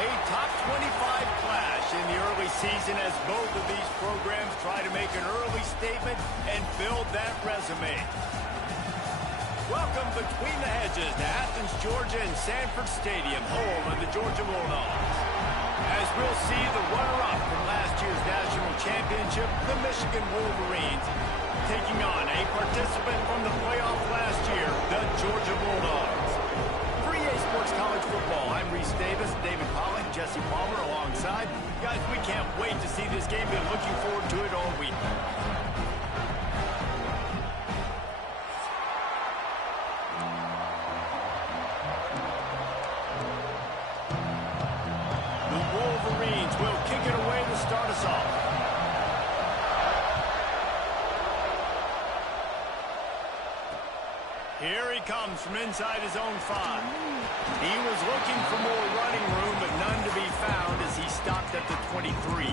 A top 25 clash in the early season as both of these programs try to make an early statement and build that resume. Welcome between the hedges to Athens, Georgia and Sanford Stadium, home of the Georgia Bulldogs. As we'll see the runner-up from last year's national championship, the Michigan Wolverines, taking on a participant from the playoff last year, the Georgia Bulldogs. For EA Sports College Football, I'm Reese Davis, David Pollock, Jesse Palmer alongside. Guys, we can't wait to see this game. Been looking forward to it all week. The Wolverines will kick it away to start us off. Here he comes from inside his own 5. He was looking for more running room, but none to be found as he stopped at the 23.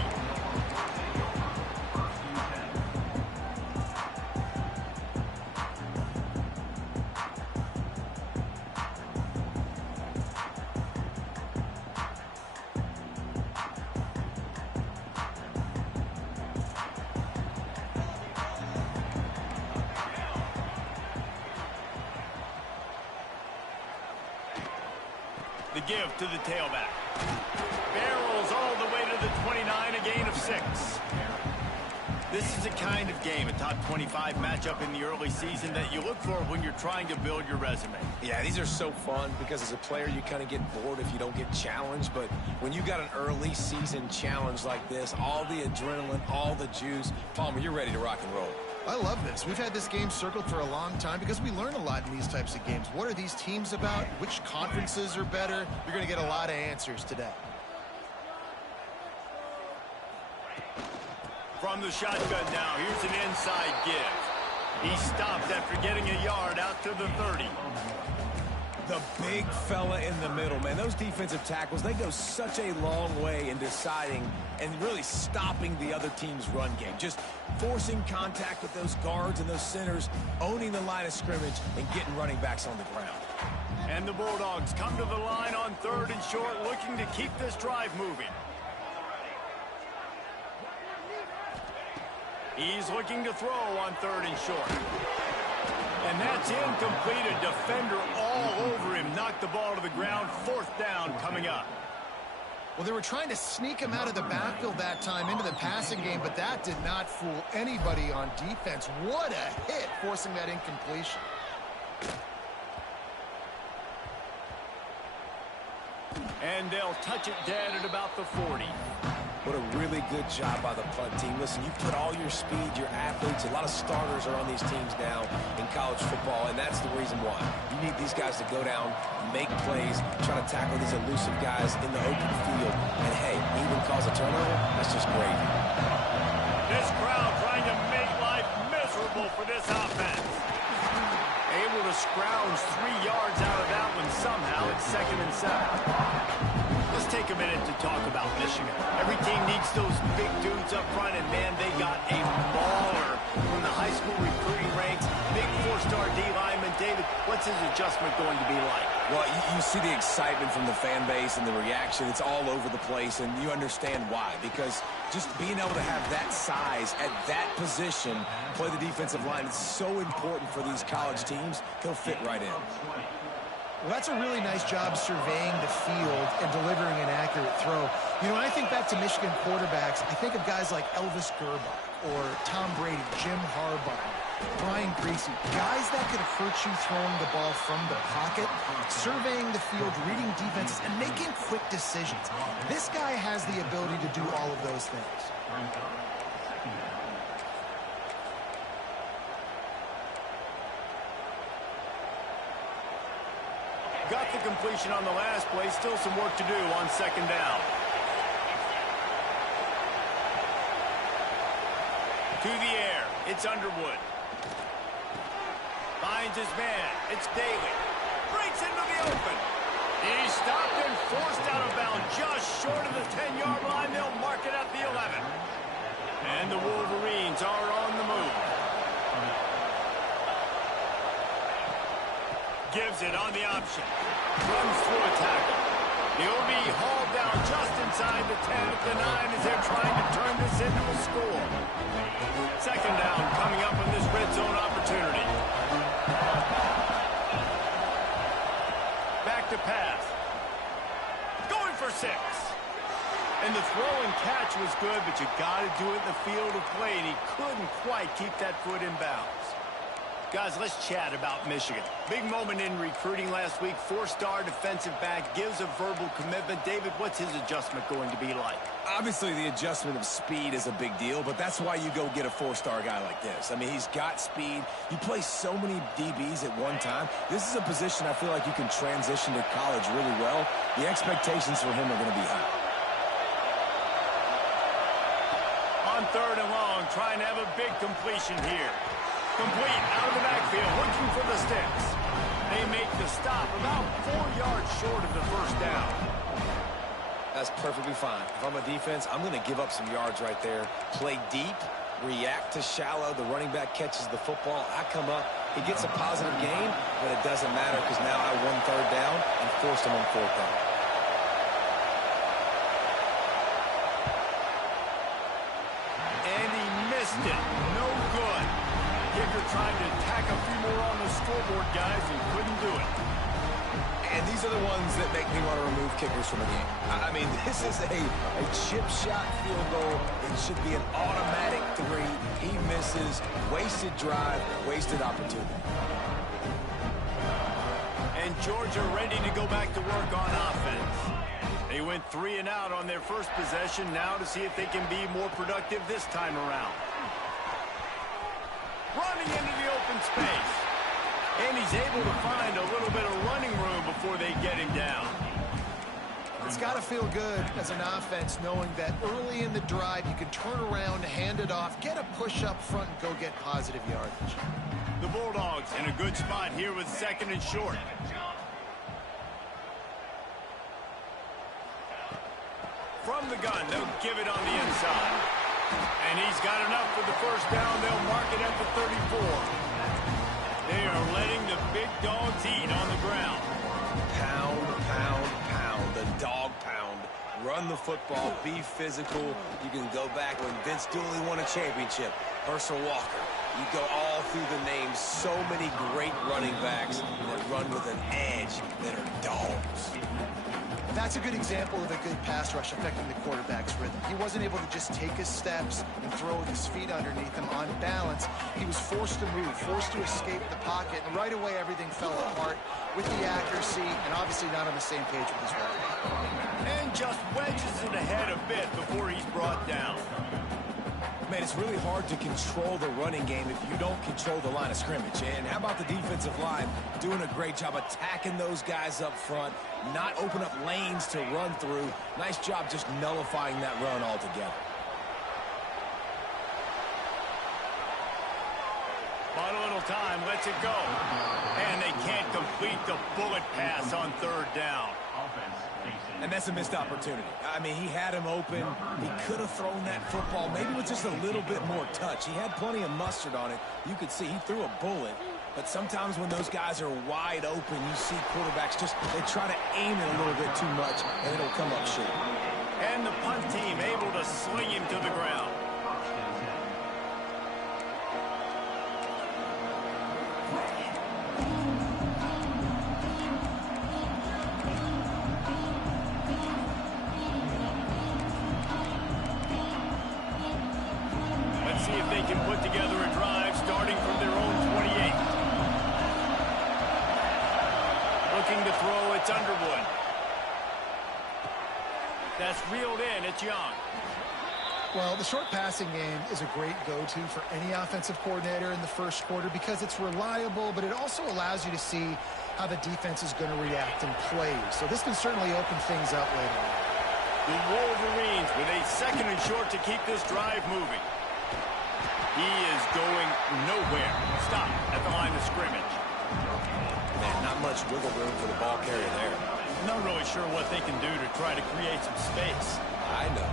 The give to the tailback. Barrels all the way to the 29, a gain of 6. This is the kind of game, a top 25 matchup in the early season, that you look for when you're trying to build your resume. Yeah, these are so fun because as a player, you kind of get bored if you don't get challenged. But when you got an early season challenge like this, all the adrenaline, all the juice, Palmer, you're ready to rock and roll. I love this. We've had this game circled for a long time because we learn a lot in these types of games. What are these teams about? Which conferences are better? You're going to get a lot of answers today. From the shotgun now, here's an inside give. He stopped after getting a yard out to the 30. The big fella in the middle, man. Those defensive tackles, they go such a long way in deciding and really stopping the other team's run game. Just forcing contact with those guards and those centers, owning the line of scrimmage, and getting running backs on the ground. And the Bulldogs come to the line on 3rd and short, looking to keep this drive moving. He's looking to throw on 3rd and short. And that's incomplete. A defender all over him. Knocked the ball to the ground. 4th down coming up. Well, they were trying to sneak him out of the backfield that time into the passing game, but that did not fool anybody on defense. What a hit, forcing that incompletion. And they'll touch it dead at about the 40. What a really good job by the punt team. Listen, you put all your speed, your athletes, a lot of starters are on these teams now in college football, and that's the reason why. You need these guys to go down, make plays, try to tackle these elusive guys in the open field, and hey, even cause a turnover, that's just great. This crowd trying to make life miserable for this offense. Able to scrounge 3 yards out of that one somehow. It's 2nd and 7. Let's take a minute to talk about Michigan. Every team needs those big dudes up front, and man, they got a mauler from the high school recruiting ranks. Big 4-star D lineman. David, what's his adjustment going to be like? Well, you see the excitement from the fan base and the reaction. It's all over the place, and you understand why. Because just being able to have that size at that position, play the defensive line, it's so important for these college teams. He'll fit right in. Well, that's a really nice job surveying the field and delivering an accurate throw. You know, when I think back to Michigan quarterbacks, I think of guys like Elvis Gerbach or Tom Brady, Jim Harbaugh, Brian Griese, guys that could hurt you throwing the ball from the pocket, surveying the field, reading defenses, and making quick decisions. This guy has the ability to do all of those things. Got the completion on the last play. Still some work to do on 2nd down. To the air. It's Underwood. Finds his man. It's Daly. Breaks into the open. He's stopped and forced out of bounds just short of the 10-yard line. They'll mark it at the 11. And the Wolverines are on the move. Gives it on the option. Runs through a tackle. He'll be hauled down just inside the 10 at the 9 as they're trying to turn this into a score. Second down coming up on this red zone opportunity. Back to pass. Going for 6. And the throw and catch was good, but you got to do it in the field of play, and he couldn't quite keep that foot in bounds. Guys, let's chat about Michigan. Big moment in recruiting last week. 4-star defensive back gives a verbal commitment. David, what's his adjustment going to be like? Obviously, the adjustment of speed is a big deal, but that's why you go get a 4-star guy like this. I mean, he's got speed. You play so many DBs at one time. This is a position I feel like you can transition to college really well. The expectations for him are going to be high. On 3rd and long, trying to have a big completion here. Complete out of the backfield, looking for the sticks. They make the stop about 4 yards short of the first down. That's perfectly fine. If I'm a defense, I'm going to give up some yards right there. Play deep, react to shallow. The running back catches the football. I come up. He gets a positive gain, but it doesn't matter because now I won 3rd down and forced him on 4th down. And he missed it. No good. Kicker trying to tack a few more on the scoreboard, guys, and couldn't do it. And these are the ones that make me want to remove kickers from a game. I mean, this is a chip shot field goal. It should be an automatic 3. He misses. Wasted drive, wasted opportunity. And Georgia ready to go back to work on offense. They went 3 and out on their first possession. Now to see if they can be more productive this time around. Running into the open space. And he's able to find a little bit of running room before they get him down. It's got to feel good as an offense knowing that early in the drive you can turn around, hand it off, get a push up front, and go get positive yardage. The Bulldogs in a good spot here with 2nd and short. From the gun, they'll give it on the inside. And he's got enough for the first down. They'll mark it at the 34. They are letting the big dogs eat on the ground. Pound, pound, pound. The dog pound. Run the football. Be physical. You can go back when Vince Dooley won a championship. Herschel Walker. You go all through the names. So many great running backs that run with an edge that are dogs. That's a good example of a good pass rush affecting the quarterback's rhythm. He wasn't able to just take his steps and throw with his feet underneath him on balance. He was forced to move, forced to escape the pocket, and right away everything fell apart with the accuracy and obviously not on the same page with his running. And just wedges it ahead a bit before he's brought down. Man, it's really hard to control the running game if you don't control the line of scrimmage. And how about the defensive line doing a great job attacking those guys up front, not open up lanes to run through. Nice job just nullifying that run altogether. Final little time, lets it go. And they can't complete the bullet pass on 3rd down. And that's a missed opportunity. I mean, he had him open. He could have thrown that football maybe with just a little bit more touch. He had plenty of mustard on it. You could see he threw a bullet. But sometimes when those guys are wide open, you see quarterbacks they try to aim it a little bit too much, and it'll come up short. And the punt team able to sling him to the ground. See if they can put together a drive starting from their own 28. Looking to throw, it's Underwood. That's reeled in, it's Young. Well, the short passing game is a great go-to for any offensive coordinator in the first quarter because it's reliable, but it also allows you to see how the defense is going to react and play. So this can certainly open things up later on. The Wolverines with a 2nd and short to keep this drive moving. He is going nowhere. Stop at the line of scrimmage. Man, not much wiggle room for the ball carrier there. Not really sure what they can do to try to create some space. I know.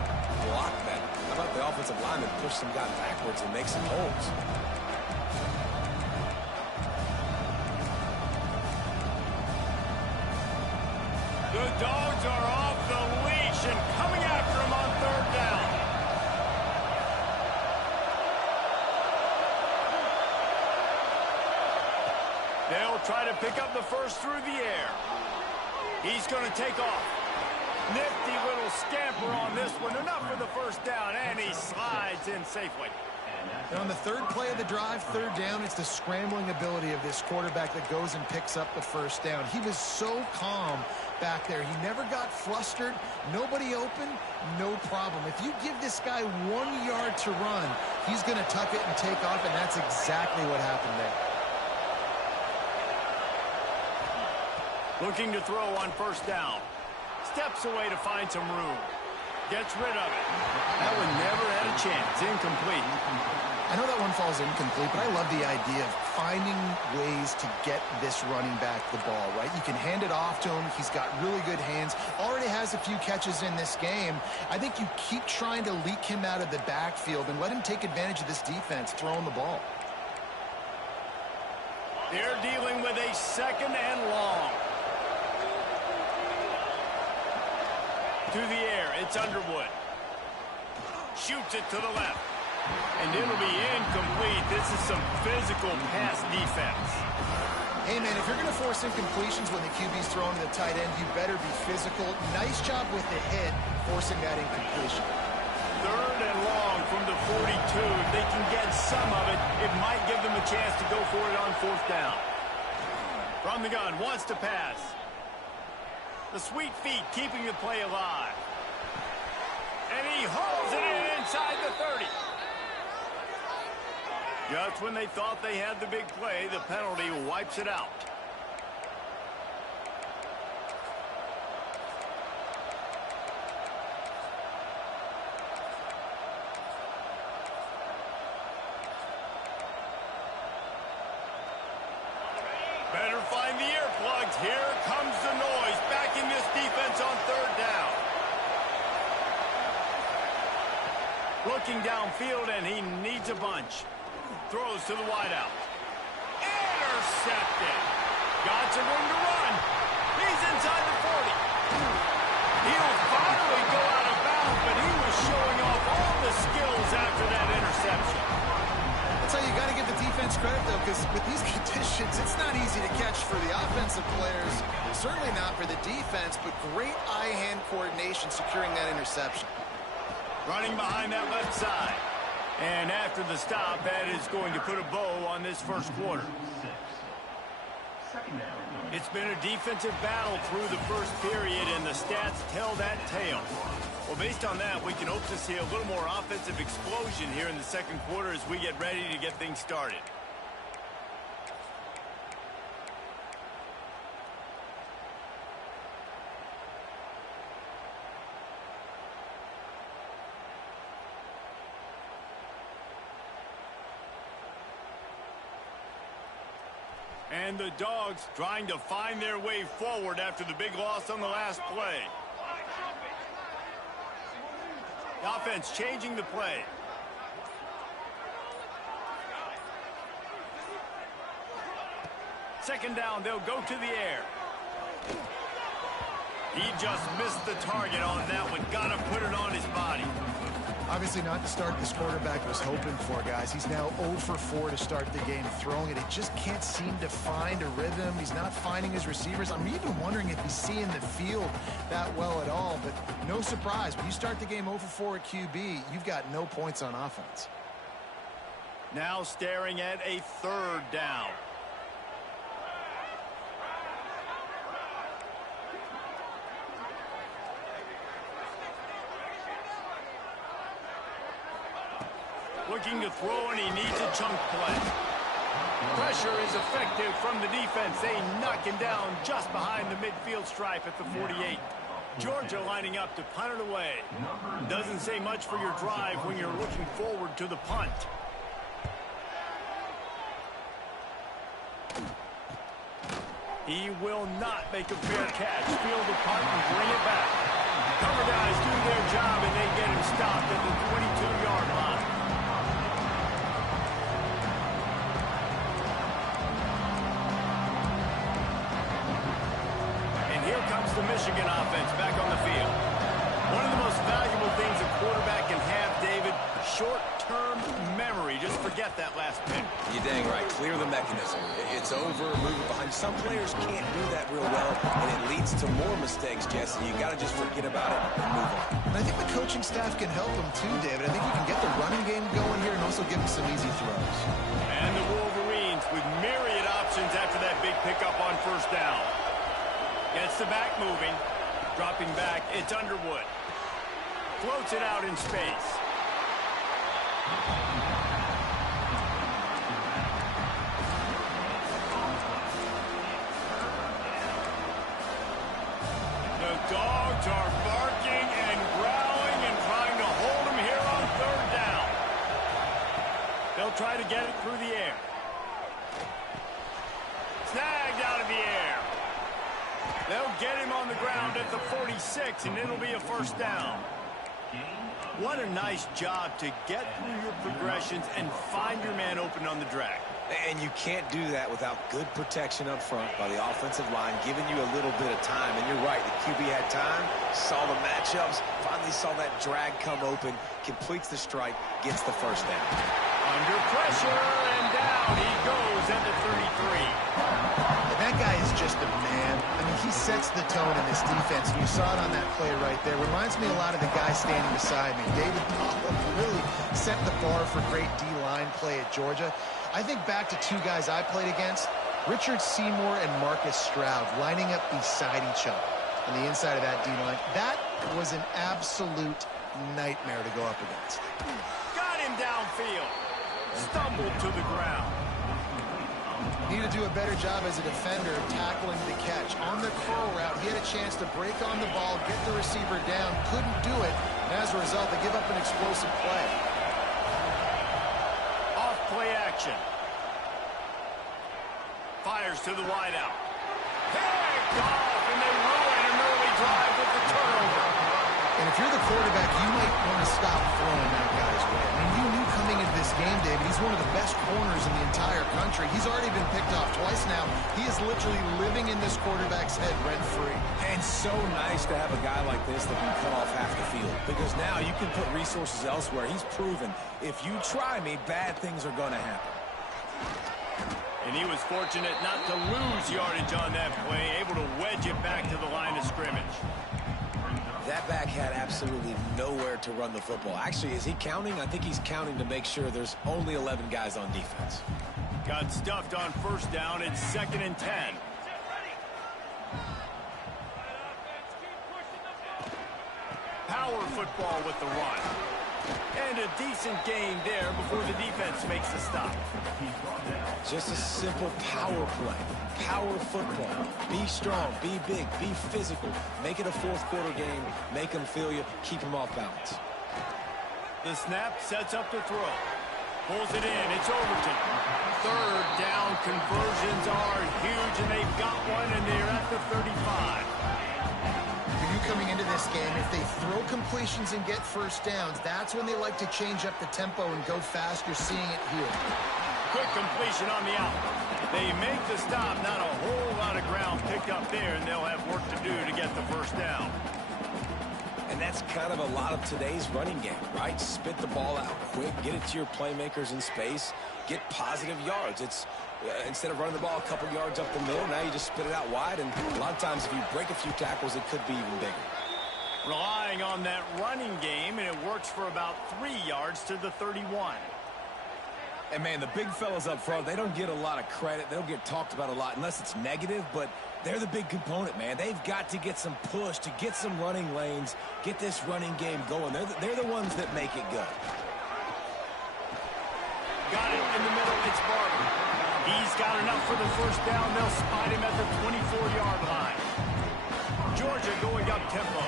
Block that. How about the offensive lineman push some guy backwards and make some holes? The Dogs are off the leash and coming after him on third down. They'll try to pick up the first through the air. He's going to take off. Nifty little scamper on this one. Enough for the first down, and he slides in safely. And on the third play of the drive, third down, it's the scrambling ability of this quarterback that goes and picks up the first down. He was so calm back there. He never got flustered. Nobody open, no problem. If you give this guy 1 yard to run, he's going to tuck it and take off, and that's exactly what happened there. Looking to throw on first down. Steps away to find some room. Gets rid of it. That one never had a chance. Incomplete. I know that one falls incomplete, but I love the idea of finding ways to get this running back the ball, right? You can hand it off to him. He's got really good hands. Already has a few catches in this game. I think you keep trying to leak him out of the backfield and let him take advantage of this defense throwing the ball. They're dealing with a second and long. To the air, it's Underwood. Shoots it to the left. And it'll be incomplete. This is some physical pass defense. Hey, man, if you're going to force incompletions when the QB's throwing to the tight end, you better be physical. Nice job with the hit, forcing that incompletion. Third and long from the 42. If they can get some of it, it might give them a chance to go for it on fourth down. From the gun, wants to pass. The sweet feet keeping the play alive. And he hauls it in inside the 30. Just when they thought they had the big play, the penalty wipes it out. Better find the earplugs. Here comes the noise. Backing this defense on third down. Looking downfield, and he needs a bunch. Throws to the wideout. Intercepted. Got some room to run. He's inside the 40. He'll finally go out of bounds, but he was showing off all the skills after that interception. That's how you got to give the defense credit, though, because with these conditions, it's not easy to catch for the offensive players. Certainly not for the defense, but great eye-hand coordination securing that interception. Running behind that left side. And after the stop, that is going to put a bow on this first quarter. It's been a defensive battle through the first period, and the stats tell that tale. Well, based on that, we can hope to see a little more offensive explosion here in the second quarter as we get ready to get things started. And the Dogs trying to find their way forward after the big loss on the last play. The offense changing the play. Second down, they'll go to the air. He just missed the target on that one. Got to put it on his body. Obviously not the start this quarterback was hoping for, guys. He's now 0 for 4 to start the game throwing it. He just can't seem to find a rhythm. He's not finding his receivers. I'm even wondering if he's seeing the field that well at all. But no surprise, when you start the game 0 for 4 at QB, you've got no points on offense. Now staring at a third down. Looking to throw, and he needs a chunk play. Pressure is effective from the defense. They knock him down just behind the midfield stripe at the 48. Georgia lining up to punt it away. Doesn't say much for your drive when you're looking forward to the punt. He will not make a fair catch. Field the punt and bring it back. Cover guys do their job, and they get him stopped at the 22-yard line. the Michigan offense back on the field. One of the most valuable things a quarterback can have, David, short-term memory. Just forget that last pick. You're dang right. Clear the mechanism. It's over, move it behind. Some players can't do that real well, and it leads to more mistakes, Jesse. You got to just forget about it and move on. And I think the coaching staff can help him too, David. I think you can get the running game going here and also give him some easy throws. And the Wolverines with myriad options after that big pickup on first down. Gets the back moving. Dropping back, it's Underwood. Floats it out in space. The dogs are barking and growling and trying to hold him here on third down. They'll try to get it through the air. Snagged out of the air. They'll get him on the ground at the 46, and it'll be a first down. What a nice job to get through your progressions and find your man open on the drag. And you can't do that without good protection up front by the offensive line, giving you a little bit of time. And you're right, the QB had time, saw the matchups, finally saw that drag come open, completes the strike, gets the first down. Under pressure, and down he goes at the 33. And that guy is just a man. I mean, he sets the tone in this defense. You saw it on that play right there. Reminds me a lot of the guy standing beside me. David Pollack really set the bar for great D-line play at Georgia. I think back to two guys I played against, Richard Seymour and Marcus Stroud, lining up beside each other on the inside of that D-line. That was an absolute nightmare to go up against. Got him downfield. Stumbled to the ground. Need to do a better job as a defender tackling the catch. On the curl route, he had a chance to break on the ball, get the receiver down, couldn't do it, and as a result, they give up an explosive play. Off play action. Fires to the wideout. Picked off, and they ruin an early drive with the turnover. And if you're the quarterback, you might want to stop throwing that guy's way. I mean, you knew coming into this game, David, he's one of the best corners in the entire country. He's already been picked off twice now. He is literally living in this quarterback's head rent-free. And so nice to have a guy like this that can cut off half the field, because now you can put resources elsewhere. He's proven, if you try me, bad things are going to happen. And he was fortunate not to lose yardage on that play, able to wedge it back to the line of scrimmage. That back had absolutely nowhere to run the football. Actually, is he counting? I think he's counting to make sure there's only 11 guys on defense. Got stuffed on first down. It's 2nd and 10. Power football with the run. And a decent gain there before the defense makes the stop. Just a simple power play. Power football. Be strong, be big, be physical. Make it a fourth quarter game. Make them feel you. Keep them off balance. The snap sets up the throw. Pulls it in. It's Overton. Third down conversions are huge, and they've got one, and they're at the 35. For you coming into this game, if they throw completions and get first downs, that's when they like to change up the tempo and go fast. You're seeing it here. Quick completion on the out. They make the stop. Not a whole lot of ground picked up there, and they'll have work to do to get the first down. And that's kind of a lot of today's running game, right? Spit the ball out quick, get it to your playmakers in space, get positive yards. It's instead of running the ball a couple yards up the middle, now you just spit it out wide, and a lot of times if you break a few tackles, it could be even bigger. Relying on that running game, and it works for about 3 yards to the 31. And, man, the big fellas up front, they don't get a lot of credit. They don't get talked about a lot unless it's negative, but they're the big component, man. They've got to get some push, to get some running lanes, get this running game going. They're the ones that make it good. Got it in the middle. It's Barber. He's got enough for the first down. They'll spot him at the 24-yard line. Georgia going up tempo.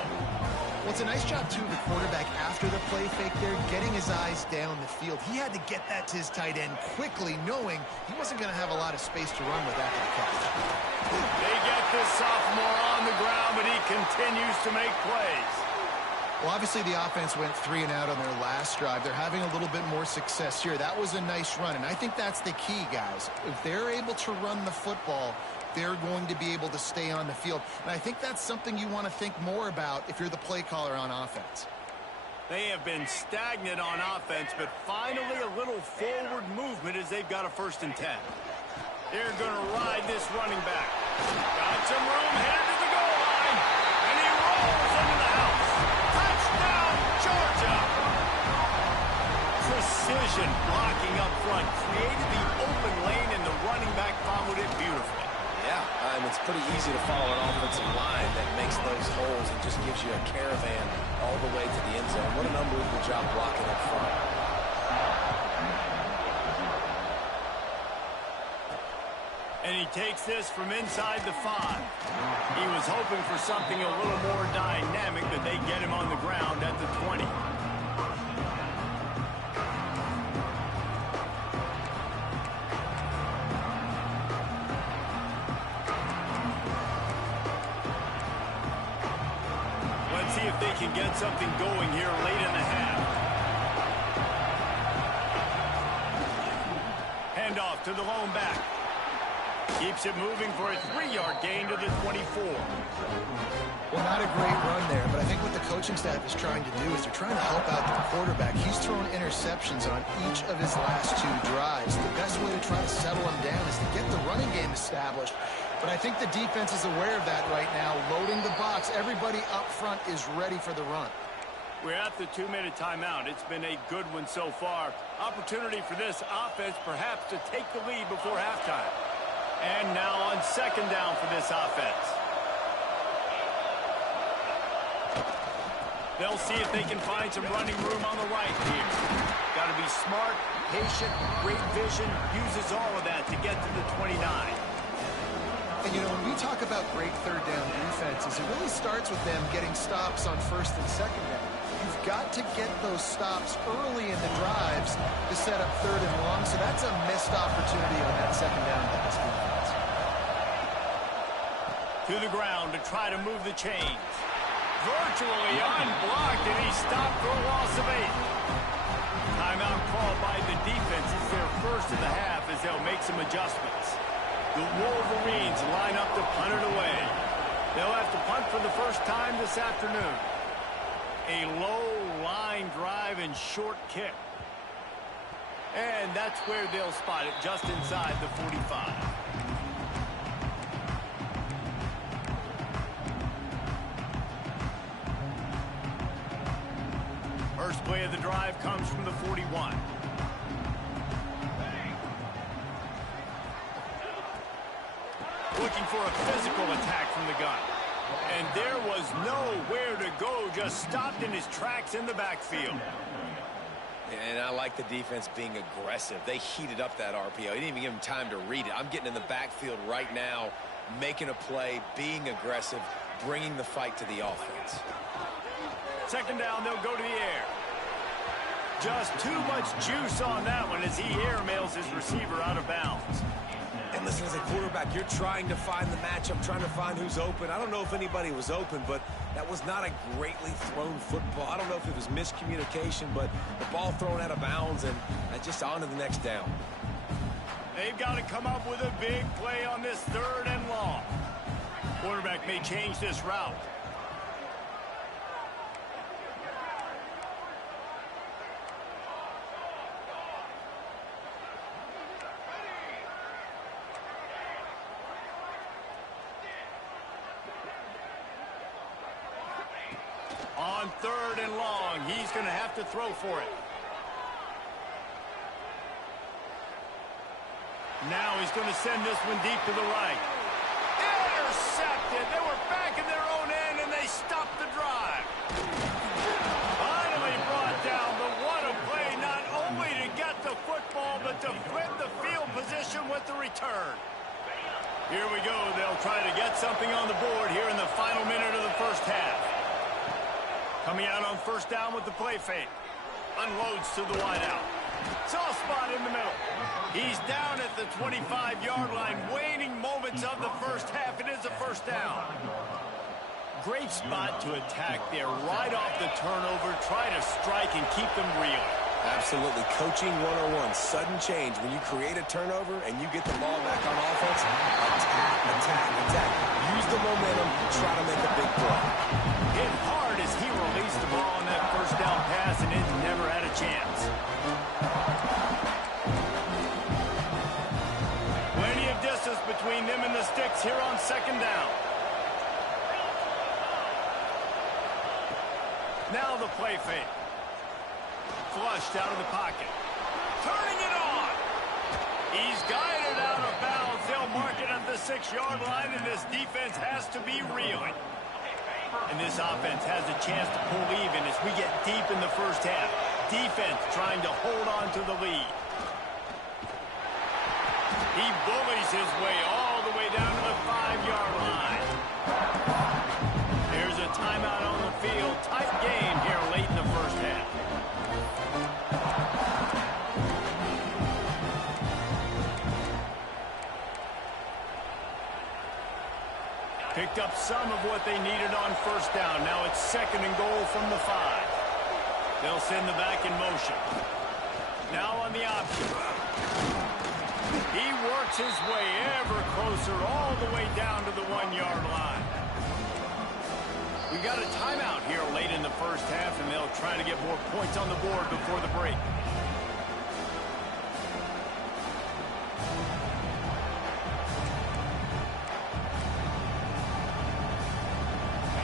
Well, it's a nice job, too, of the quarterback after the play fake there, getting his eyes down the field. He had to get that to his tight end quickly, knowing he wasn't going to have a lot of space to run with after the catch. They get this sophomore on the ground, but he continues to make plays. Well, obviously the offense went 3 and out on their last drive. They're having a little bit more success here. That was a nice run, and I think that's the key, guys. If they're able to run the football, they're going to be able to stay on the field. And I think that's something you want to think more about if you're the play caller on offense. They have been stagnant on offense, but finally a little forward movement as they've got a 1st and 10. They're going to ride this running back. Got some room, headed to the goal line, and he rolls into the house. Touchdown, Georgia! Precision blocking up front, created the open lane, and the running back followed it beautifully. Yeah, it's pretty easy to follow an offensive line that makes those holes and just gives you a caravan all the way to the end zone. What an unbelievable job blocking up front. And he takes this from inside the 5. He was hoping for something a little more dynamic, but they get him on the ground at the 20. Let's see if they can get something going here late in the half. Handoff to the lone back. Keeps it moving for a 3-yard gain to the 24. Well, not a great run there, but I think what the coaching staff is trying to do is they're trying to help out the quarterback. He's thrown interceptions on each of his last 2 drives. The best way to try to settle him down is to get the running game established. But I think the defense is aware of that right now, loading the box. Everybody up front is ready for the run. We're at the 2-minute timeout. It's been a good one so far. Opportunity for this offense perhaps to take the lead before halftime. And now on 2nd down for this offense. They'll see if they can find some running room on the right here. Got to be smart, patient, great vision, uses all of that to get to the 29. And, you know, when we talk about great 3rd down defenses, it really starts with them getting stops on 1st and 2nd down. You've got to get those stops early in the drives to set up 3rd and long, so that's a missed opportunity on that 2nd down pass defense. To the ground to try to move the chains. Virtually unblocked, and he stopped for a loss of 8. Timeout called by the defense. It's their 1st of the half as they'll make some adjustments. The Wolverines line up to punt it away. They'll have to punt for the first time this afternoon. A low line drive and short kick. And that's where they'll spot it, just inside the 45. First play of the drive comes from the 41. Looking for a physical attack from the gun. And there was nowhere to go, just stopped in his tracks in the backfield. And I like the defense being aggressive. They heated up that RPO. He didn't even give him time to read it. I'm getting in the backfield right now, making a play, being aggressive, bringing the fight to the offense. 2nd down, they'll go to the air. Just too much juice on that one as he airmails his receiver out of bounds. And listen, as a quarterback, you're trying to find the matchup, trying to find who's open. I don't know if anybody was open, but that was not a greatly thrown football. I don't know if it was miscommunication, but the ball thrown out of bounds and just on to the next down. They've got to come up with a big play on this 3rd and long. Quarterback may change this route. On 3rd and long, he's going to have to throw for it. Now he's going to send this one deep to the right. Intercepted. They were back in their own end, and they stopped the drive. Finally brought down, but what a play, not only to get the football, but to flip the field position with the return. Here we go. They'll try to get something on the board here in the final minute of the 1st half. Coming out on 1st down with the play fake. Unloads to the wideout. Soft spot in the middle. He's down at the 25-yard line. Waning moments of the 1st half. It is a 1st down. Great spot to attack there. Right off the turnover. Try to strike and keep them reeling. Absolutely. Coaching 101. Sudden change. When you create a turnover and you get the ball back on offense, attack, attack, attack. Use the momentum. Try to make a big play. Hit hard as he released the ball on that first down pass, and it never had a chance. Plenty of distance between them and the sticks here on second down. Now the play fake. Flushed out of the pocket. Turning it on. He's guided out of bounds. They'll mark it at the 6-yard line, and this defense has to be reeling. And this offense has a chance to pull even as we get deep in the first half. Defense trying to hold on to the lead. He bullies his way all the way down to the 5-yard line. There's a timeout on the field. Tight game here late in the first half. Picked up some of what they needed on first down. Now it's 2nd and goal from the 5. They'll send the back in motion. Now on the option. He works his way ever closer all the way down to the 1-yard line. We got a timeout here late in the first half, and they'll try to get more points on the board before the break.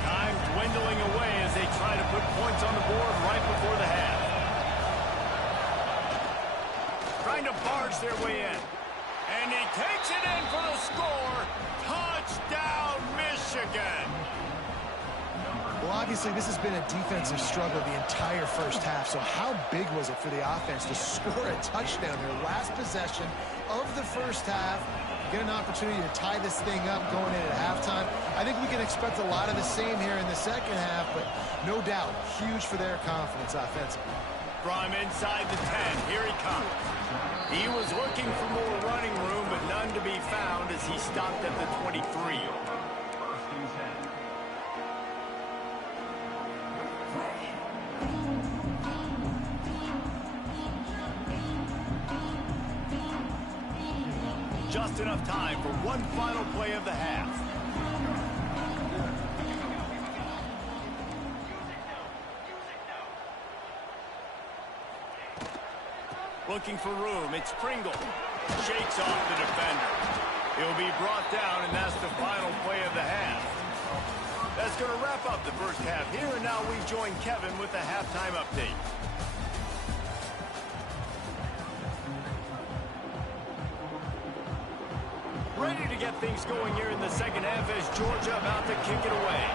Time dwindling away as they try to put points on the board right before the half. Trying to barge their way in. And he takes it in for the score. Touchdown, Michigan. Well, obviously, this has been a defensive struggle the entire first half, so how big was it for the offense to score a touchdown their last possession of the first half, get an opportunity to tie this thing up going in at halftime? I think we can expect a lot of the same here in the second half, but no doubt, huge for their confidence offensively. From inside the 10, here he comes. He was looking for more running room, but none to be found as he stopped at the 23. Just enough time for one final play of the half. Looking for room. It's Pringle. Shakes off the defender. He'll be brought down, and that's the final play of the half. That's going to wrap up the first half here, and now we join Kevin with the halftime update. Ready to get things going here in the second half as Georgia about to kick it away.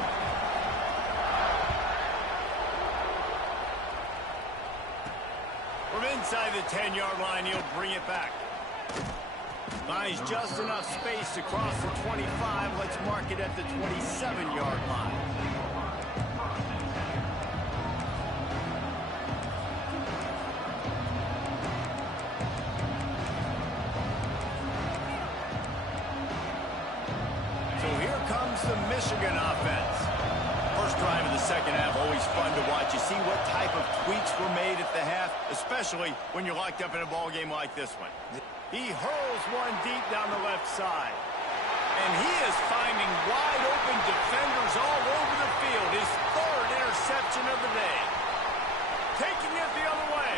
From inside the 10-yard line, he'll bring it back. Finds just enough space to cross the 25. Let's mark it at the 27-yard line. So here comes the Michigan offense. First drive of the second half, always fun to watch. You see what type of tweaks were made at the half, especially when you're locked up in a ball game like this one. He hurls one deep down the left side. And he is finding wide open defenders all over the field. His 3rd interception of the day. Taking it the other way.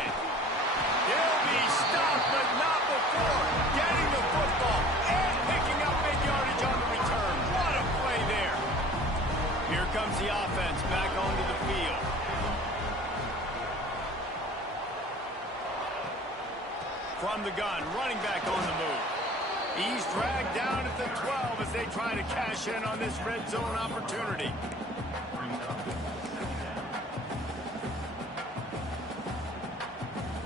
He'll be stopped, but not before getting the football and picking up big yardage on the return. What a play there. Here comes the offense back onto the field. From the gun, running back on the move. He's dragged down at the 12 as they try to cash in on this red zone opportunity.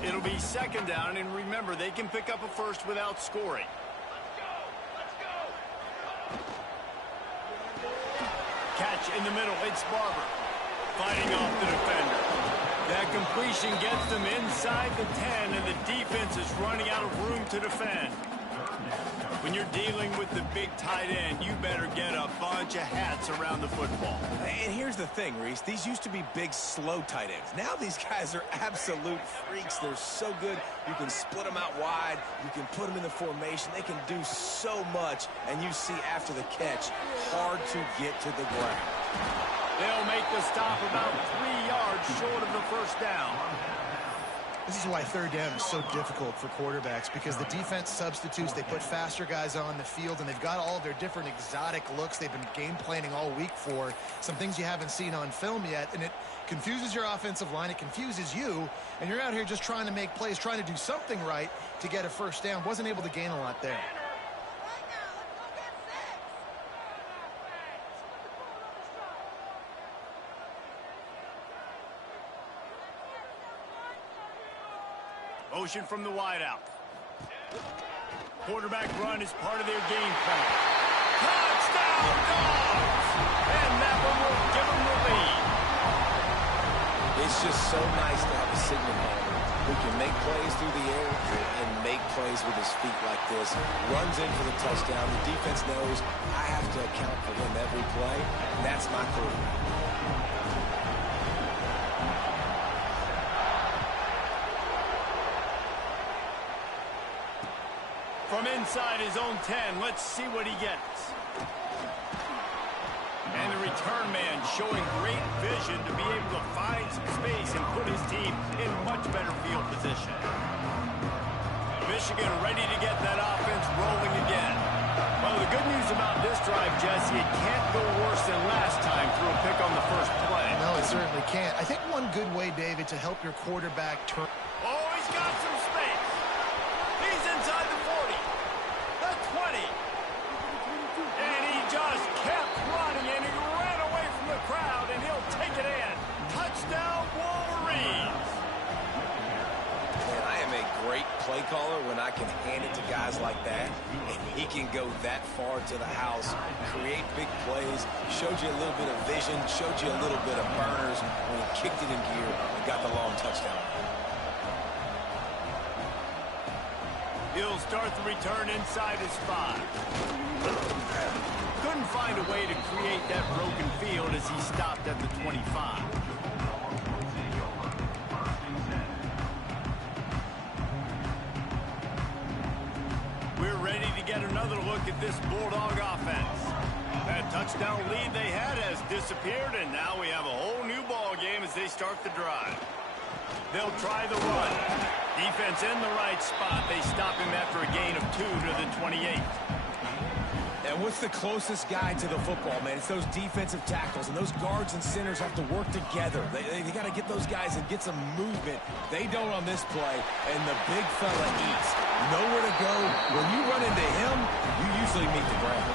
It'll be second down, and remember, they can pick up a first without scoring. Catch in the middle, it's Barber. Fighting off the defender. That completion gets them inside the 10, and the defense is running out of room to defend. When you're dealing with the big tight end, you better get a bunch of hats around the football. And here's here's the thing, Reese. These used to be big, slow tight ends. Now these guys are absolute freaks. They're so good. You can split them out wide. You can put them in the formation. They can do so much. And you see after the catch, hard to get to the ground. They'll make the stop about 3 yards short of the first down. This is why third down is so difficult for quarterbacks, because the defense substitutes. They put faster guys on the field, and they've got all their different exotic looks they've been game planning all week for, some things you haven't seen on film yet, and it confuses your offensive line. It confuses you, and you're out here just trying to make plays, trying to do something right to get a first down. Wasn't able to gain a lot there. Motion from the wideout. Quarterback run is part of their game plan. Touchdown, Dogs! And that one will give them the lead. It's just so nice to have a signal holder who can make plays through the air and make plays with his feet like this. Runs in for the touchdown. The defense knows I have to account for him every play. And that's my quarterback. From inside his own 10, let's see what he gets. And the return man showing great vision to be able to find some space and put his team in much better field position. Michigan ready to get that offense rolling again. Well, the good news about this drive, Jesse, it can't go worse than last time through a pick on the first play. No, it certainly can't. I think one good way, David, to help your quarterback turn... Oh, he's got some space. He's inside the 40, the 20. And he just kept running, and he ran away from the crowd, and he'll take it in. Touchdown, Wolverines. Man, I am a great play caller when I can hand it to guys like that, and he can go that far to the house, create big plays, showed you a little bit of vision, showed you a little bit of burners when he kicked it in gear and got the long touchdown. He'll start the return inside his 5. Couldn't find a way to create that broken field as he stopped at the 25. We're ready to get another look at this Bulldog offense. That touchdown lead they had has disappeared, and now we have a whole new ball game as they start the drive. They'll try the run. Defense in the right spot. They stop him after a gain of 2 to the 28. And what's the closest guy to the football, man? It's those defensive tackles, and those guards and centers have to work together. They got to get those guys and get some movement. They don't on this play, and the big fella eats. Nowhere to go. When you run into him, you usually meet the ground.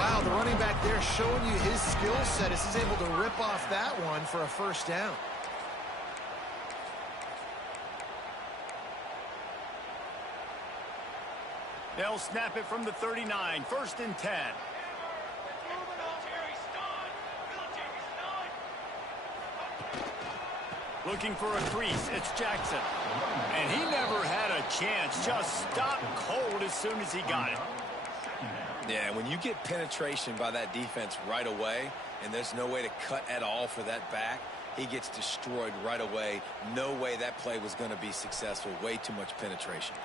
Wow, the running back there showing you his skill set as he's able to rip off that one for a first down. They'll snap it from the 39, 1st and 10. Looking for a crease, it's Jackson. And he never had a chance, just stopped cold as soon as he got it. Yeah, when you get penetration by that defense right away, and there's no way to cut at all for that back, he gets destroyed right away. No way that play was going to be successful. Way too much penetration.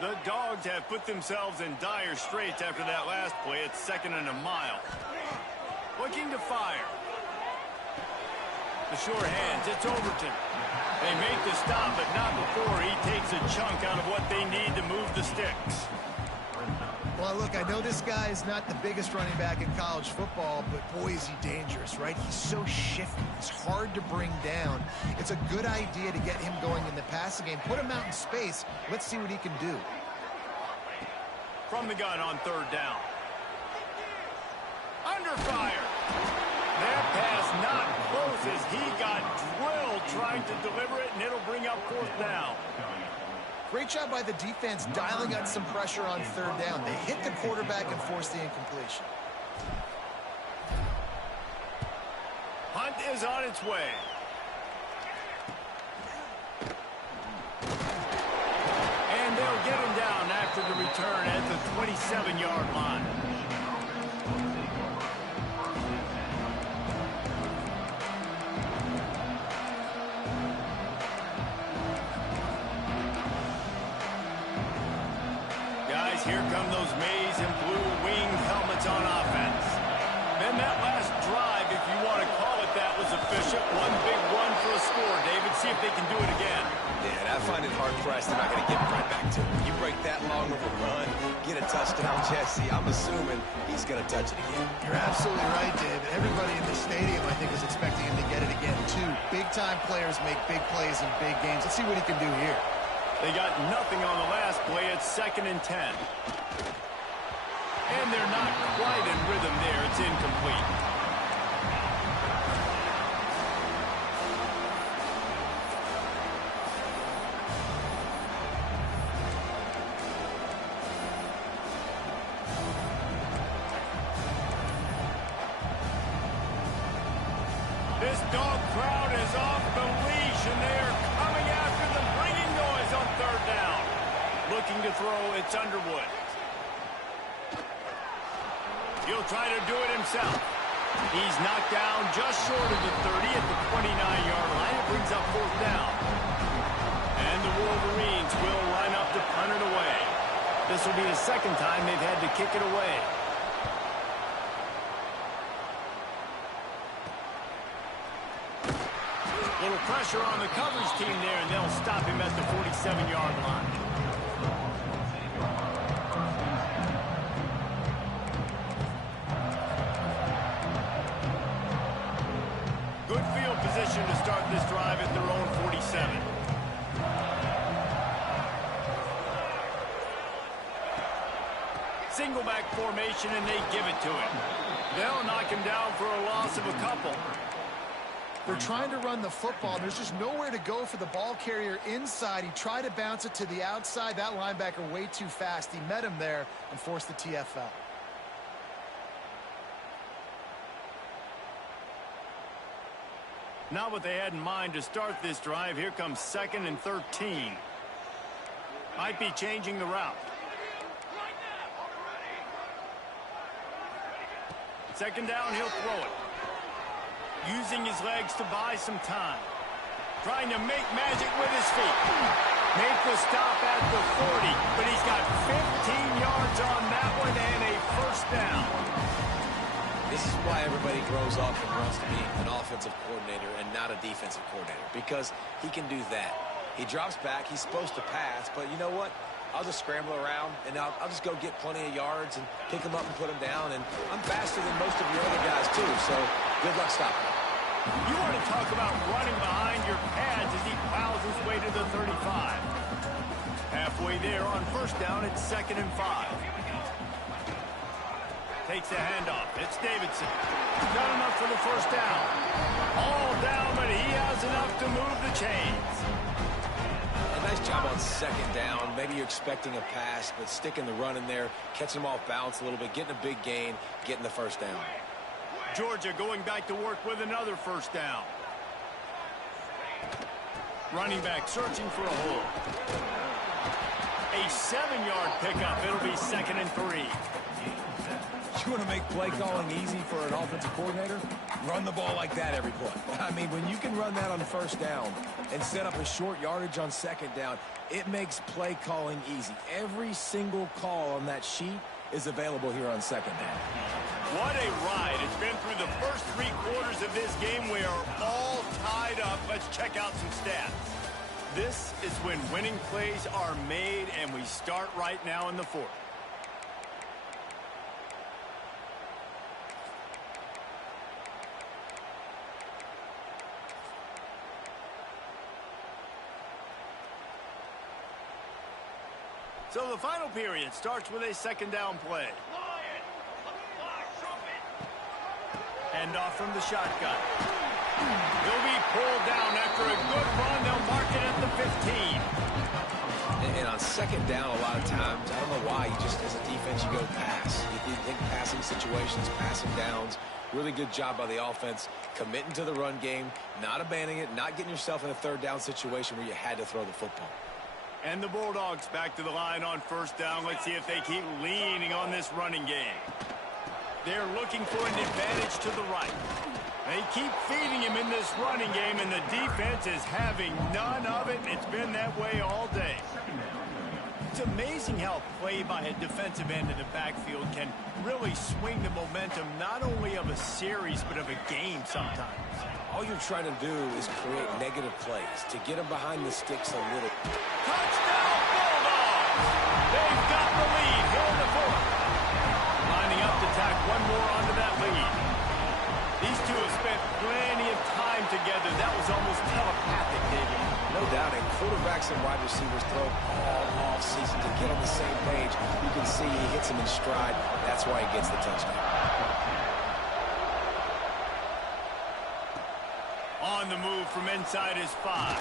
The Dogs have put themselves in dire straits after that last play. It's 2nd and a mile. Looking to fire. The sure hands, it's Overton. They make the stop, but not before he takes a chunk out of what they need to move the sticks. Well, look, I know this guy is not the biggest running back in college football, but boy, is he dangerous, right? He's so shifty. He's hard to bring down. It's a good idea to get him going in the passing game. Put him out in space. Let's see what he can do. From the gun on 3rd down. Under fire. That pass not close as he got drilled trying to deliver it, and it'll bring up 4th down. Great job by the defense dialing up some pressure on 3rd down. They hit the quarterback and forced the incompletion. Hunt is on its way. And they'll get him down after the return at the 27-yard line. come those maize and blue winged helmets on offense. Then that last drive, if you want to call it that, was efficient. One big run for a score, David. See if they can do it again. Yeah, and I find it hard-pressed they're not going to give it right back to him. You break that long of a run, get a touchdown, Jesse, I'm assuming he's going to touch it again. You're absolutely right, David. Everybody in the stadium, I think, is expecting him to get it again, too. Big-time players make big plays in big games. Let's see what he can do here. They got nothing on the last play. It's 2nd and 10. And they're not quite in rhythm there. It's incomplete. This dog crowd is off the leash, and they are coming after them, bringing noise on 3rd down. Looking to throw, it's Underwood. He'll try to do it himself. He's knocked down just short of the 30 at the 29-yard line. It brings up 4th down. And the Wolverines will line up to punt it away. This will be the 2nd time they've had to kick it away. Little pressure on the coverage team there, and they'll stop him at the 47-yard line. Good field position to start this drive at their own 47. Single back formation, and they give it to him. They'll knock him down for a loss of a couple. They're trying to run the football. There's just nowhere to go for the ball carrier inside. He tried to bounce it to the outside. That linebacker way too fast. He met him there and forced the TFL. Not what they had in mind to start this drive. Here comes 2nd and 13. Might be changing the route. 2nd down, he'll throw it. Using his legs to buy some time. Trying to make magic with his feet. Make the stop at the 40, but he's got 15 yards on that one and a 1st down. This is why everybody grows up and wants to be an offensive coordinator and not a defensive coordinator, because he can do that. He drops back. He's supposed to pass, but you know what? I'll just scramble around, and I'll just go get plenty of yards and pick them up and put them down, and I'm faster than most of your other guys, too, so good luck stopping him. You want to talk about running behind your pads as he plows his way to the 35. Halfway there on 1st down, it's 2nd and 5. Takes the handoff. It's Davidson. Not enough for the 1st down. All down, but he has enough to move the chains. A nice job on 2nd down. Maybe you're expecting a pass, but sticking the run in there, catching them off balance a little bit, getting a big gain, getting the 1st down. Georgia going back to work with another 1st down. Running back searching for a hole. A 7-yard pickup. It'll be 2nd and 3. You want to make play calling easy for an offensive coordinator? Run the ball like that every play. I mean, when you can run that on 1st down and set up a short yardage on 2nd down, it makes play calling easy. Every single call on that sheet is available here on 2nd down. What a ride. It's been through the first 3 quarters of this game. We are all tied up. Let's check out some stats. This is when winning plays are made, and we start right now in the 4th. So the final period starts with a 2nd down play. Hand off from the shotgun. He'll be pulled down after a good run. They'll mark it at the 15. And on 2nd down, a lot of times, I don't know why, you just, as a defense, you go pass. You think passing situations, passing downs. Really good job by the offense, committing to the run game, not abandoning it, not getting yourself in a 3rd down situation where you had to throw the football. And the Bulldogs back to the line on 1st down. Let's see if they keep leaning on this running game. They're looking for an advantage to the right. They keep feeding him in this running game, and the defense is having none of it. It's been that way all day. It's amazing how play by a defensive end in the backfield can really swing the momentum not only of a series but of a game sometimes. All you're trying to do is create negative plays to get them behind the sticks a little. Touchdown, Bulldogs! They've got the lead here in the fourth. Lining up to tack one more onto that lead. These two have spent plenty of time together. That was almost telepathic, David. No doubt, and quarterbacks and wide receivers throw all off season to get on the same page. You can see he hits him in stride. That's why he gets the touchdown. On the move from inside his 5.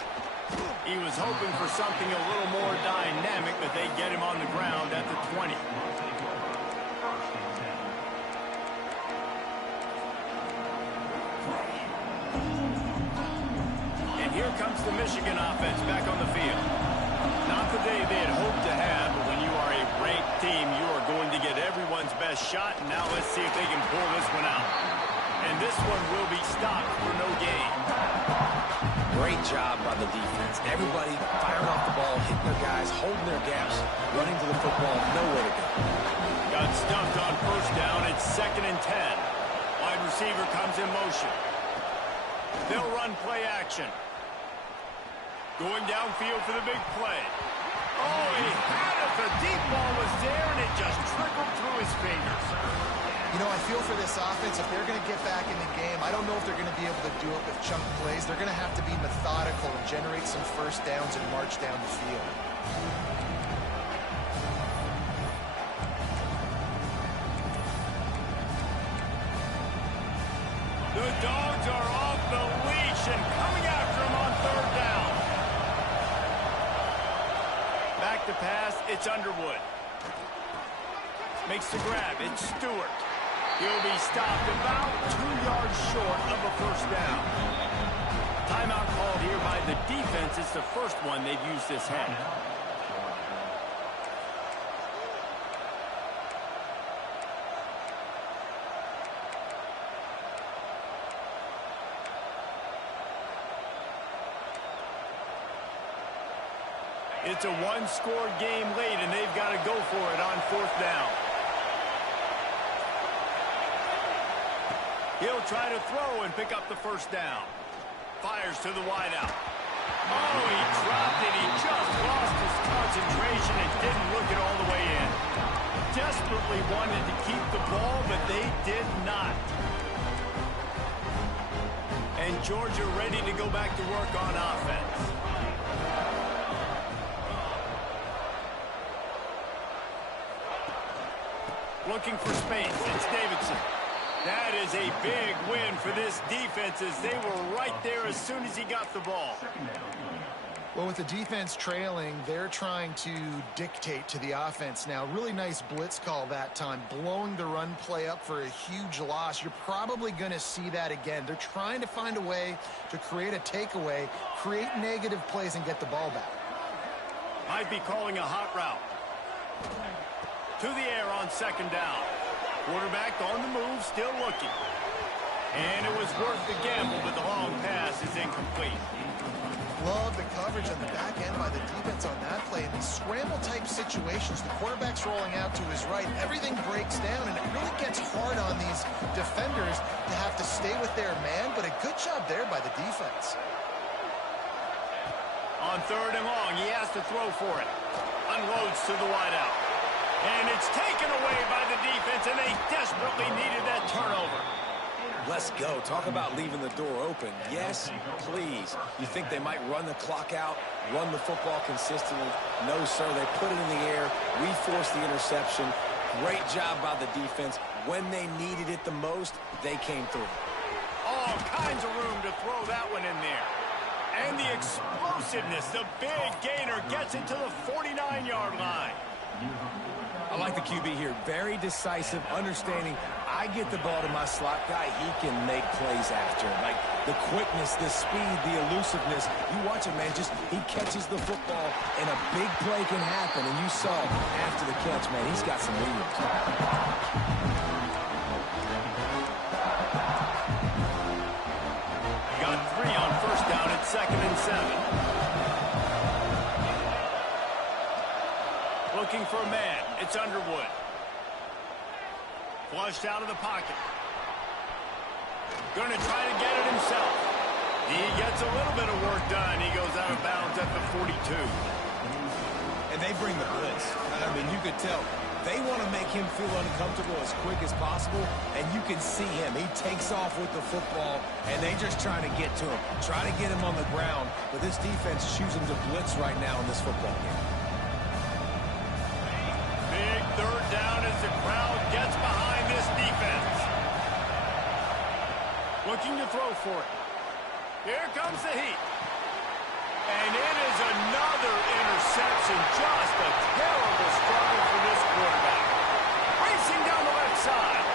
He was hoping for something a little more dynamic, but they get him on the ground at the 20. And here comes the Michigan offense back on the field. Not the day they had hoped to have, but when you are a ranked team, you are going to get everyone's best shot. And now let's see if they can pull this one out. And this one will be stopped for no gain. Great job by the defense. Everybody firing off the ball, hitting their guys, holding their gaps, running to the football, nowhere to go. Got stuffed on first down. It's 2nd and 10. Wide receiver comes in motion. They'll run play action. Going downfield for the big play. Oh, he had it. The deep ball was there, and it just trickled through his fingers. You know, I feel for this offense, if they're going to get back in the game, I don't know if they're going to be able to do it with chunk plays. They're going to have to be methodical and generate some first downs and march down the field. The Dogs are off the leash and coming after him on 3rd down. Back to pass, it's Underwood. Makes the grab, it's Stewart. He'll be stopped about 2 yards short of a first down. Timeout called here by the defense. It's the first one they've used this half. It's a one-score game late, and they've got to go for it on 4th down. He'll try to throw and pick up the first down. Fires to the wideout. Oh, he dropped it. He just lost his concentration and didn't look it all the way in. Desperately wanted to keep the ball, but they did not. And Georgia ready to go back to work on offense. Looking for space. It's Davidson. That is a big win for this defense as they were right there as soon as he got the ball. Well, with the defense trailing, they're trying to dictate to the offense now. Really nice blitz call that time, blowing the run play up for a huge loss. You're probably going to see that again. They're trying to find a way to create a takeaway, create negative plays, and get the ball back. Might be calling a hot route. To the air on 2nd down. Quarterback on the move, still looking. And it was worth the gamble, but the long pass is incomplete. Love the coverage on the back end by the defense on that play. In these scramble-type situations, the quarterback's rolling out to his right. Everything breaks down, and it really gets hard on these defenders to have to stay with their man, but a good job there by the defense. On 3rd and long, he has to throw for it. Unloads to the wideout. And it's taken away by the defense, and they desperately needed that turnover. Let's go. Talk about leaving the door open. Yes, please. You think they might run the clock out, run the football consistently? No, sir. They put it in the air. We forced the interception. Great job by the defense. When they needed it the most, they came through. All kinds of room to throw that one in there. And the explosiveness, the big gainer gets it to the 49-yard line. I like the QB here. Very decisive, understanding. I get the ball to my slot guy. He can make plays after. Like the quickness, the speed, the elusiveness. You watch it, man. Just he catches the football, and a big play can happen. And you saw after the catch, man, he's got some wheels. Got 3 on first down at 2nd and 7. looking for a man. It's Underwood. Flushed out of the pocket. Going to try to get it himself. He gets a little bit of work done. He goes out of bounds at the 42. And they bring the blitz. I mean, you could tell. They want to make him feel uncomfortable as quick as possible, and you can see him. He takes off with the football, and they just try to get to him, try to get him on the ground. But this defense choosing to blitz right now in this football game. Big third down as the crowd gets behind this defense. Looking to throw for it. Here comes the heat. And it is another interception. Just a terrible struggle for this quarterback. Racing down the left side.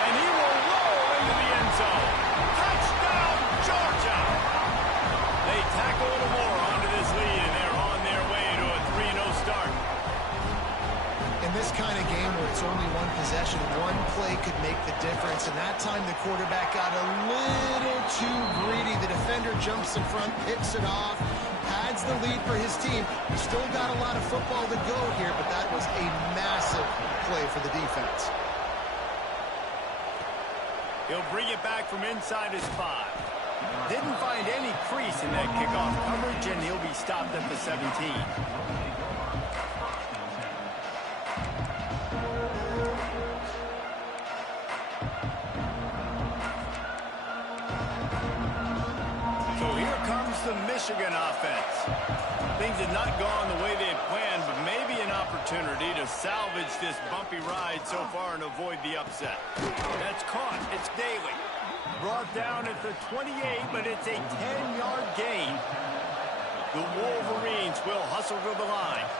And he will roll into the end zone. Touchdown, Georgia! They tack a little more onto this lead, and they're on their way to a 3-0 start. In this kind of game where it's only one possession, one play could make the difference. And that time the quarterback got a little too greedy. The defender jumps in front, picks it off, adds the lead for his team. He's still got a lot of football to go here, but that was a massive play for the defense. He'll bring it back from inside his 5. Didn't find any crease in that kickoff coverage, and he'll be stopped at the 17. The Michigan offense. Things had not gone the way they had planned, but maybe an opportunity to salvage this bumpy ride so far and avoid the upset. That's caught. It's Daly. Brought down at the 28, but it's a 10-yard gain. The Wolverines will hustle to the line.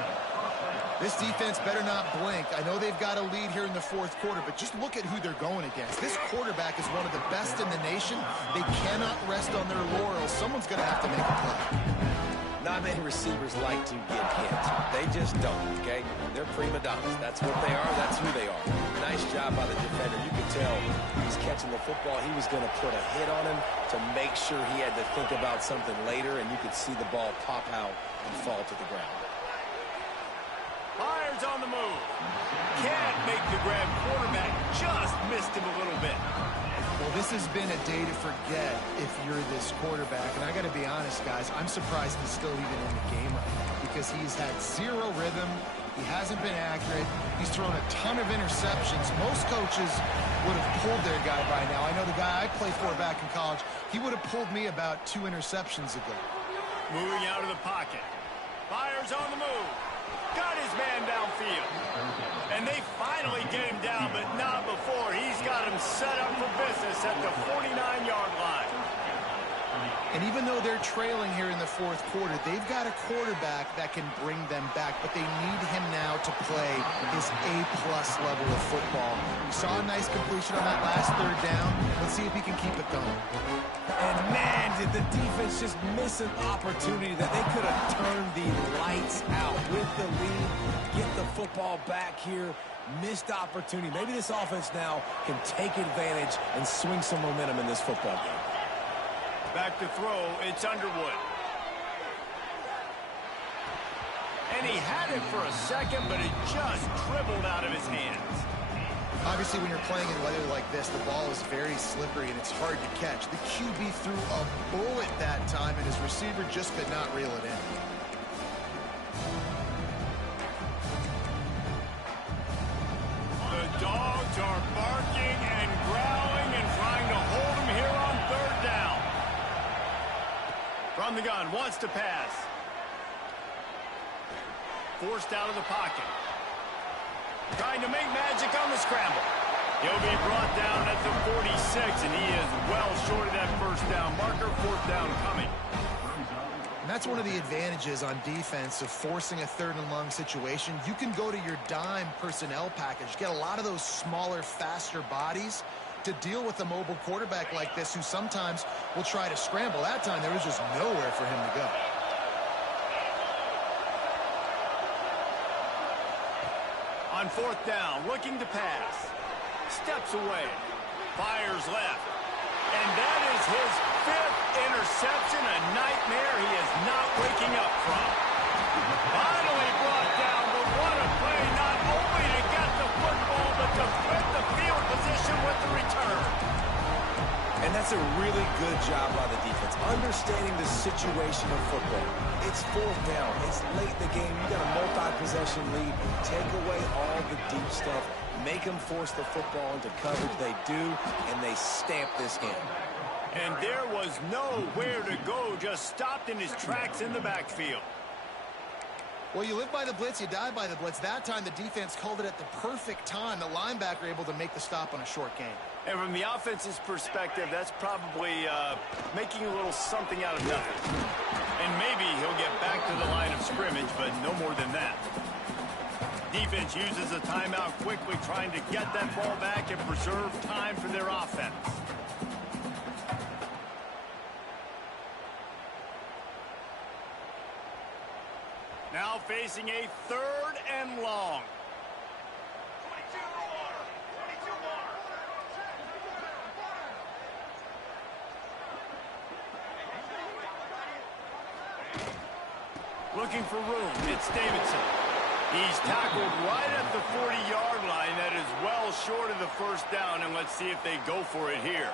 This defense better not blink. I know they've got a lead here in the fourth quarter, but just look at who they're going against. This quarterback is one of the best in the nation. They cannot rest on their laurels. Someone's going to have to make a play. Not many receivers like to get hit. They just don't, okay? They're prima donnas. That's what they are. That's who they are. Nice job by the defender. You could tell he was catching the football. He was going to put a hit on him to make sure he had to think about something later, and you could see the ball pop out and fall to the ground. Myers on the move. Can't make the grab. Quarterback just missed him a little bit. Well, this has been a day to forget if you're this quarterback. And I got to be honest, guys, I'm surprised he's still even in the game right now because he's had zero rhythm. He hasn't been accurate. He's thrown a ton of interceptions. Most coaches would have pulled their guy by now. I know the guy I played for back in college, he would have pulled me about 2 interceptions ago. Moving out of the pocket. Myers on the move. Got his man downfield. And they finally get him down, but not before. He's got him set up for business at the 49-yard line. And even though they're trailing here in the fourth quarter, they've got a quarterback that can bring them back, but they need him now to play his A-plus level of football. We saw a nice completion on that last third down. Let's see if he can keep it going. And man, did the defense just miss an opportunity that they could have turned the lights out with the lead, get the football back here. Missed opportunity. Maybe this offense now can take advantage and swing some momentum in this football game. Back to throw, it's Underwood. And he had it for a second, but it just dribbled out of his hands. Obviously, when you're playing in weather like this, the ball is very slippery and it's hard to catch. The QB threw a bullet that time, and his receiver just could not reel it in. The dogs are barking and growling and trying to hold him here on third down. From the gun, wants to pass. Forced out of the pocket. Trying to make magic on the scramble. He'll be brought down at the 46, and he is well short of that first down marker. Fourth down coming. And that's one of the advantages on defense of forcing a third and long situation. You can go to your dime personnel package. Get a lot of those smaller, faster bodies to deal with a mobile quarterback like this who sometimes will try to scramble. That time there was just nowhere for him to go. On fourth down, looking to pass. Steps away. Fires left. And that is his 5th interception, a nightmare he is not waking up from. Finally brought down, but what to flip the field position with the return. And that's a really good job by the defense, understanding the situation of football. It's fourth down. It's late in the game. You got a multi-possession lead. Take away all the deep stuff. Make them force the football into coverage. They do, and they stamp this game. And there was nowhere to go, just stopped in his tracks in the backfield. Well, you live by the blitz, you die by the blitz. That time, the defense called it at the perfect time. The linebacker able to make the stop on a short gain. And from the offense's perspective, that's probably making a little something out of nothing. And maybe he'll get back to the line of scrimmage, but no more than that. Defense uses a timeout quickly, trying to get that ball back and preserve time for their offense. Now facing a 3rd and long. Looking for room. It's Davidson. He's tackled right at the 40-yard line. That is well short of the first down, and let's see if they go for it here.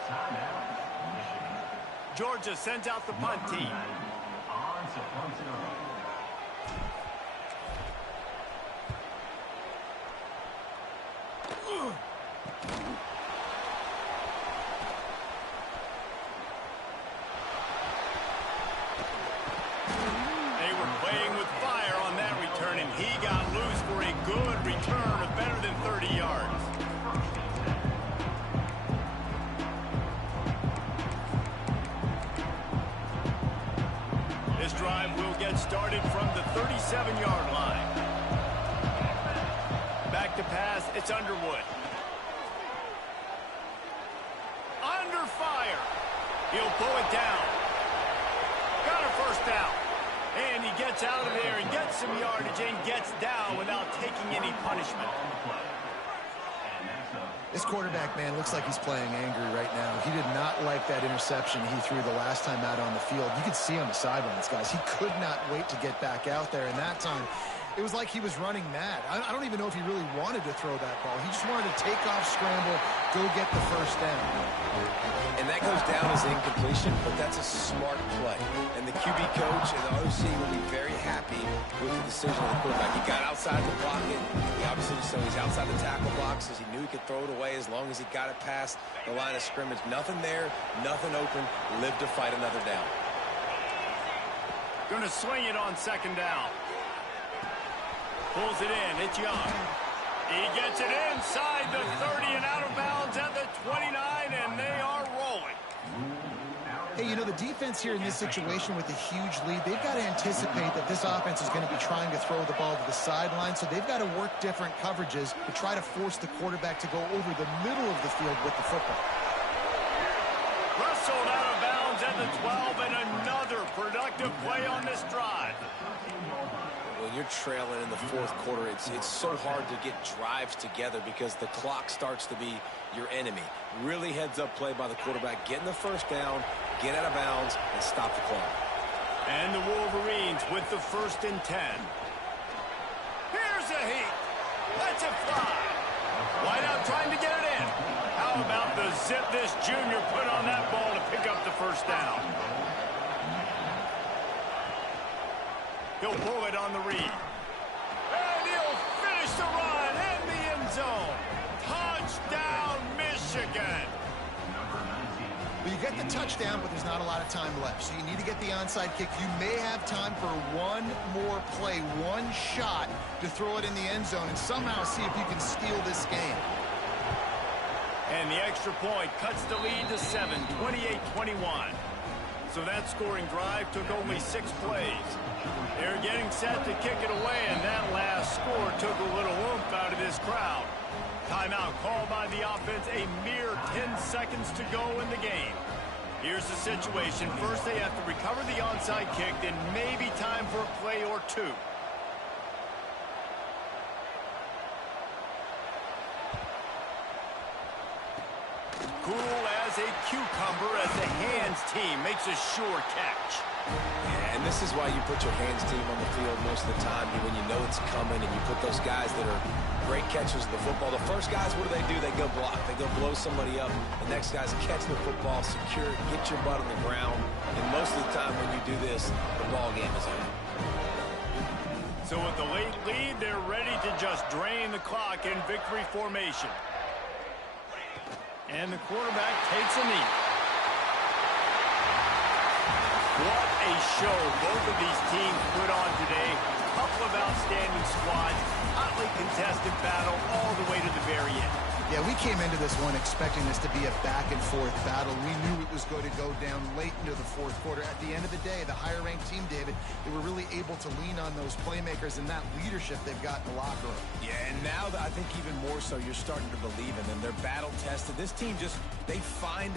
Georgia sends out the punt team. Started from the 37-yard line. Back to pass, it's Underwood. Under fire. He'll pull it down. Got a first down. And he gets out of there and gets some yardage and gets down without taking any punishment. This quarterback, man, looks like he's playing angry right now. He did not like that interception he threw the last time out on the field. You could see on the sidelines, guys. He could not wait to get back out there. And that time, it was like he was running mad. I don't even know if he really wanted to throw that ball. He just wanted to take off, scramble, go get the first down. And that goes down as incompletion, but that's a smart play. And the QB coach and the OC will be very happy with the decision of the quarterback. He got outside the pocket. He obviously, so he's outside the tackle boxes. He knew he could throw it away as long as he got it past the line of scrimmage. Nothing there, nothing open. Live to fight another down. Going to swing it on 2nd down. Pulls it in. It's Young. He gets it inside the 30 and out of bounds at the 29, and they are rolling. Hey, you know, the defense here in this situation with a huge lead, they've got to anticipate that this offense is going to be trying to throw the ball to the sideline, so they've got to work different coverages to try to force the quarterback to go over the middle of the field with the football. Wrestled out of bounds at the 12, and another productive play on this drive. When you're trailing in the 4th quarter, it's so hard to get drives together because the clock starts to be your enemy. Really heads-up play by the quarterback. Getting the first down, get out of bounds, and stop the clock. And the Wolverines with the 1st and 10. Here's a heat. Let's it fly. Wideout trying to get it in. How about the zip this junior put on that ball to pick up the first down? He'll pull it on the read. And he'll finish the run in the end zone. Touchdown, Michigan. Well, you get the touchdown, but there's not a lot of time left. So you need to get the onside kick. You may have time for one more play, one shot to throw it in the end zone and somehow see if you can steal this game. And the extra point cuts the lead to 7, 28-21. So that scoring drive took only 6 plays. They're getting set to kick it away, and that last score took a little oomph out of this crowd. Timeout called by the offense, a mere 10 seconds to go in the game. Here's the situation. First, they have to recover the onside kick, then maybe time for a play or two. Cool as as a cucumber as the hands team makes a sure catch. Yeah, and this is why you put your hands team on the field most of the time when you know it's coming, and you put those guys that are great catchers of the football. The first guys, what do? They go block. They go blow somebody up. The next guys catch the football, secure it, get your butt on the ground. And most of the time when you do this, the ball game is over. So with the late lead, they're ready to just drain the clock in victory formation. And the quarterback takes a knee. What a show both of these teams put on today. A couple of outstanding squads, hotly contested battle all the way to the very end. Yeah, we came into this one expecting this to be a back-and-forth battle. We knew it was going to go down late into the fourth quarter. At the end of the day, the higher-ranked team, David, they were really able to lean on those playmakers and that leadership they've got in the locker room. Yeah, and now I think even more so, you're starting to believe in them. They're battle-tested. This team just, they find